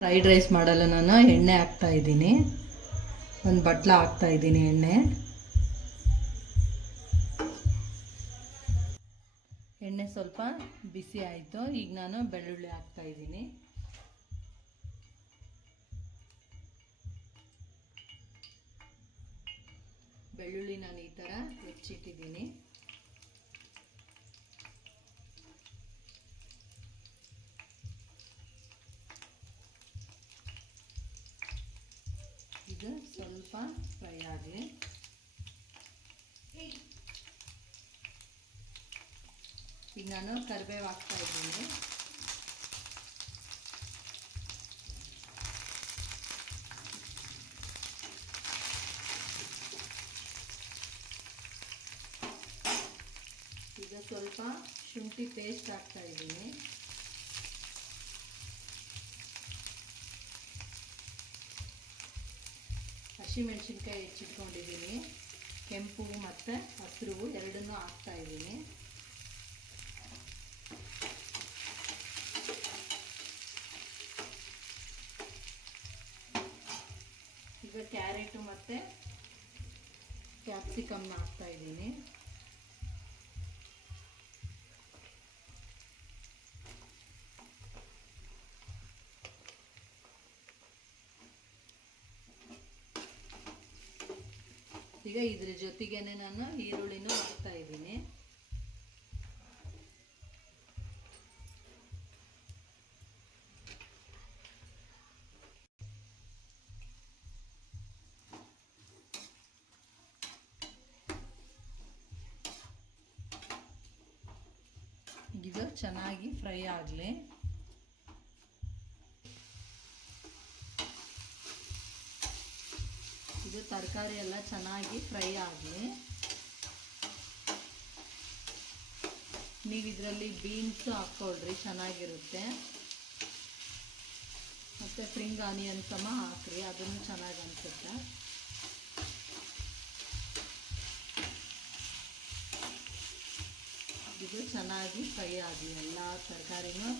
Fried rice ಮಾಡಲು ನಾನು ಎಣ್ಣೆ ಹಾಕ್ತಾ ಇದ್ದೀನಿ. ಒಂದು ಬಟ್ಲ ಹಾಕ್ತಾ ಇದ್ದೀನಿ ಎಣ್ಣೆ ಸ್ವಲ್ಪ ಬಿಸಿ ಆಯಿತು. ಈಗ ನಾನು ಬೆಳ್ಳುಳ್ಳಿ ಹಾಕ್ತಾ ಇದ್ದೀನಿ. ಬೆಳ್ಳುಳ್ಳಿ ನಾನು ಈ ಥರ ಹೆಚ್ಚಿಟ್ಟಿದ್ದೀನಿ. ಇದು ಸ್ವಲ್ಪ ಫ್ರೈ ಆಗಲಿ. ಈಗ ನಾನು ಕರಿಬೇವು ಹಾಕ್ತಾ ಇದ್ದೀನಿ. ಈಗ ಸ್ವಲ್ಪ ಶುಂಠಿ ಪೇಸ್ಟ್ ಹಾಕ್ತಾ ಇದ್ದೀನಿ. ಹಸಿಮೆಣಸಿನ್ಕಾಯಿ ಹೆಚ್ಚಿಟ್ಕೊಂಡಿದ್ದೀನಿ. ಕೆಂಪು ಮತ್ತು ಹಸಿರು ಎರಡನ್ನೂ ಹಾಕ್ತಾ ಇದ್ದೀನಿ. ಈಗ ಕ್ಯಾರೆಟು ಮತ್ತು ಕ್ಯಾಪ್ಸಿಕಮ್ನ ಹಾಕ್ತಾ ಇದ್ದೀನಿ. ಈಗ ಇದ್ರ ಜೊತೆಗೇನೆ ನಾನು ಈರುಳ್ಳಿನೂ ಹಾಕ್ತಾ ಇದ್ದೀನಿ. ಇದು ಚೆನ್ನಾಗಿ ಫ್ರೈ ಆಗಲಿ. ಇದು ತರಕಾರಿ ಎಲ್ಲ ಚೆನ್ನಾಗಿ ಫ್ರೈ ಆಗಲಿ. ನೀವು ಇದರಲ್ಲಿ ಬೀನ್ಸ್ ಹಾಕ್ಕೊಳ್ರಿ, ಚೆನ್ನಾಗಿರುತ್ತೆ. ಮತ್ತು ಸ್ಪ್ರಿಂಗ್ ಆನಿಯನ್ ಸಮ ಹಾಕ್ರಿ, ಅದನ್ನು ಚೆನ್ನಾಗಿ ಅನಿಸುತ್ತೆ. ಇದು ಚೆನ್ನಾಗಿ ಫ್ರೈ ಆಗಲಿ. ಎಲ್ಲ ತರಕಾರಿನೂ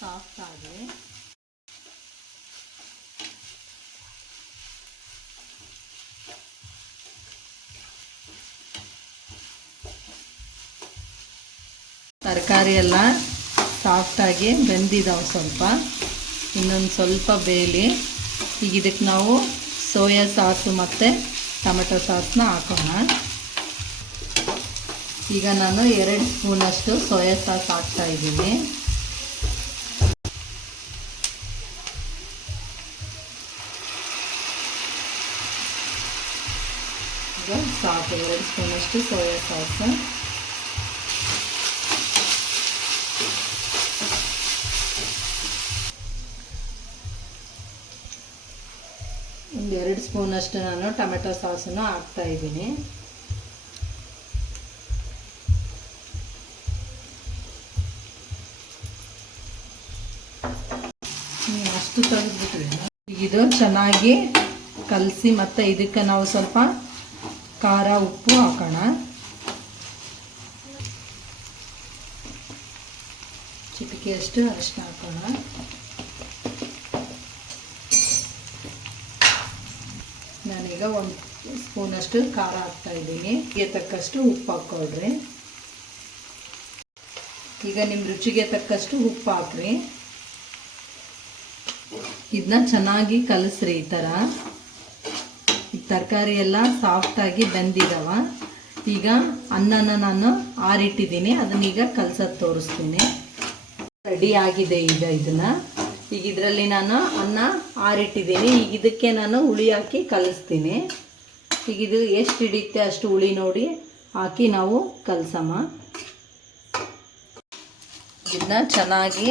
ಸಾಫ್ಟ್ ಆಗಲಿ. ತರಕಾರಿ ಎಲ್ಲ ಸಾಫ್ಟಾಗಿ ಬೆಂದಿದ್ದಾವೆ. ಸ್ವಲ್ಪ ಇನ್ನೊಂದು ಸ್ವಲ್ಪ ಬೇಯಲಿ. ಈಗ ಇದಕ್ಕೆ ನಾವು ಸೋಯಾ ಸಾಸು ಮತ್ತು ಟೊಮೆಟೊ ಸಾಸನ್ನ ಹಾಕೋಣ. ಈಗ ನಾನು 2 ಸ್ಪೂನಷ್ಟು ಸೋಯಾ ಸಾಸ್ ಹಾಕ್ತಾ ಇದ್ದೀನಿ. ಈಗ ಸಾಕು 2 ಸ್ಪೂನಷ್ಟು ಸೋಯಾ ಸಾಸ್. ಒಂದು 2 ಸ್ಪೂನಷ್ಟು ನಾನು ಟೊಮೆಟೊ ಸಾಸನ್ನು ಹಾಕ್ತಾ ಇದ್ದೀನಿ. ಅಷ್ಟು ತೆಗೆದ್ಬಿಟ್ರಿ. ಇದು ಚೆನ್ನಾಗಿ ಕಲಸಿ ಮತ್ತು ಇದಕ್ಕೆ ನಾವು ಸ್ವಲ್ಪ ಖಾರ ಉಪ್ಪು ಹಾಕೋಣ. ಚಿಟಿಕೆಯಷ್ಟು ಅರಿಶಿನ ಹಾಕೋಣ. ನಾನೀಗ 1 ಸ್ಪೂನಷ್ಟು ಖಾರ ಹಾಕ್ತಾ ಇದ್ದೀನಿ. ರುಚಿಗೆ ತಕ್ಕಷ್ಟು ಉಪ್ಪು ಹಾಕ್ಕೊಳ್ರಿ. ಈಗ ನಿಮ್ಮ ರುಚಿಗೆ ತಕ್ಕಷ್ಟು ಉಪ್ಪು ಹಾಕ್ರಿ. ಇದನ್ನ ಚೆನ್ನಾಗಿ ಕಲಸ್ರಿ. ಈ ಥರ ತರಕಾರಿ ಎಲ್ಲ ಸಾಫ್ಟಾಗಿ ಬೆಂದಿದ್ದಾವ. ಈಗ ಅನ್ನನ ನಾನು ಆರಿಟ್ಟಿದ್ದೀನಿ, ಅದನ್ನೀಗ ಕಲಸೋದು ತೋರಿಸ್ತೀನಿ. ರೆಡಿ ಆಗಿದೆ. ಈಗ ಈಗ ಇದರಲ್ಲಿ ನಾನು ಅನ್ನ ಆರಿಟ್ಟಿದ್ದೀನಿ. ಈಗ ಇದಕ್ಕೆ ನಾನು ಹುಳಿ ಹಾಕಿ ಕಲಿಸ್ತೀನಿ. ಈಗ ಇದು ಎಷ್ಟು ಹಿಡಿಯುತ್ತೆ ಅಷ್ಟು ಹುಳಿ ನೋಡಿ ಹಾಕಿ ನಾವು ಕಲಸಮ್ಮ. ಇದನ್ನ ಚೆನ್ನಾಗಿ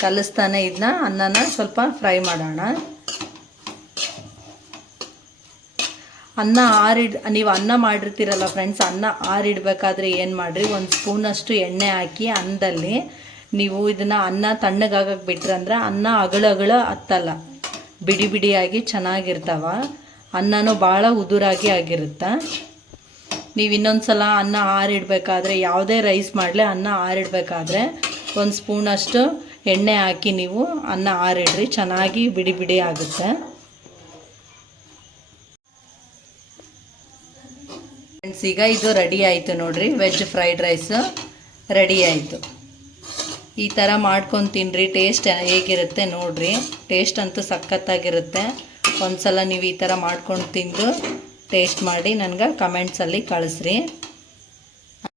ಕಲಿಸ್ತಾನೆ ಇದನ್ನ ಅನ್ನನ ಸ್ವಲ್ಪ ಫ್ರೈ ಮಾಡೋಣ. ನೀವು ಅನ್ನ ಮಾಡಿರ್ತೀರಲ್ಲ ಫ್ರೆಂಡ್ಸ್, ಅನ್ನ ಆರಿಡಬೇಕಾದ್ರೆ ಏನು ಮಾಡಿರಿ, 1 ಸ್ಪೂನಷ್ಟು ಎಣ್ಣೆ ಹಾಕಿ ಅನ್ನದಲ್ಲಿ ನೀವು ಇದನ್ನು ಅನ್ನ ತಣ್ಣಗಾಗಕ್ಕೆ ಬಿಟ್ರಂದ್ರೆ ಅನ್ನ ಅಗಳ ಹತ್ತಲ್ಲ, ಬಿಡಿ ಬಿಡಿಯಾಗಿ ಚೆನ್ನಾಗಿರ್ತಾವ. ಅನ್ನನೂ ಭಾಳ ಉದುರಾಗಿ ಆಗಿರುತ್ತೆ. ನೀವು ಇನ್ನೊಂದು ಸಲ ಅನ್ನ ಆರಿಡಬೇಕಾದ್ರೆ, ಯಾವುದೇ ರೈಸ್ ಮಾಡಲಿ ಅನ್ನ ಆರಿಡಬೇಕಾದ್ರೆ ಒಂದು ಸ್ಪೂನಷ್ಟು ಎಣ್ಣೆ ಹಾಕಿ ನೀವು ಅನ್ನ ಆರಿಡ್ರಿ, ಚೆನ್ನಾಗಿ ಬಿಡಿ ಬಿಡಿ ಆಗುತ್ತೆ. ಫ್ರೆಂಡ್ಸ್, ಈಗ ಇದು ರೆಡಿ ಆಯಿತು ನೋಡಿರಿ. ವೆಜ್ ಫ್ರೈಡ್ ರೈಸ್ ರೆಡಿ ಆಯಿತು. ಈ ಥರ ಮಾಡ್ಕೊಂಡು ತಿನ್ನಿರಿ, ಟೇಸ್ಟ್ ಹೇಗಿರುತ್ತೆ ನೋಡಿರಿ. ಟೇಸ್ಟ್ ಅಂತೂ ಸಖತ್ತಾಗಿರುತ್ತೆ. ಒಂದು ಸಲ ನೀವು ಈ ಥರ ಮಾಡ್ಕೊಂಡು ತಿಂದು ಟೇಸ್ಟ್ ಮಾಡಿ ನನಗೆ ಕಮೆಂಟ್ಸಲ್ಲಿ ಕಳಿಸ್ರಿ.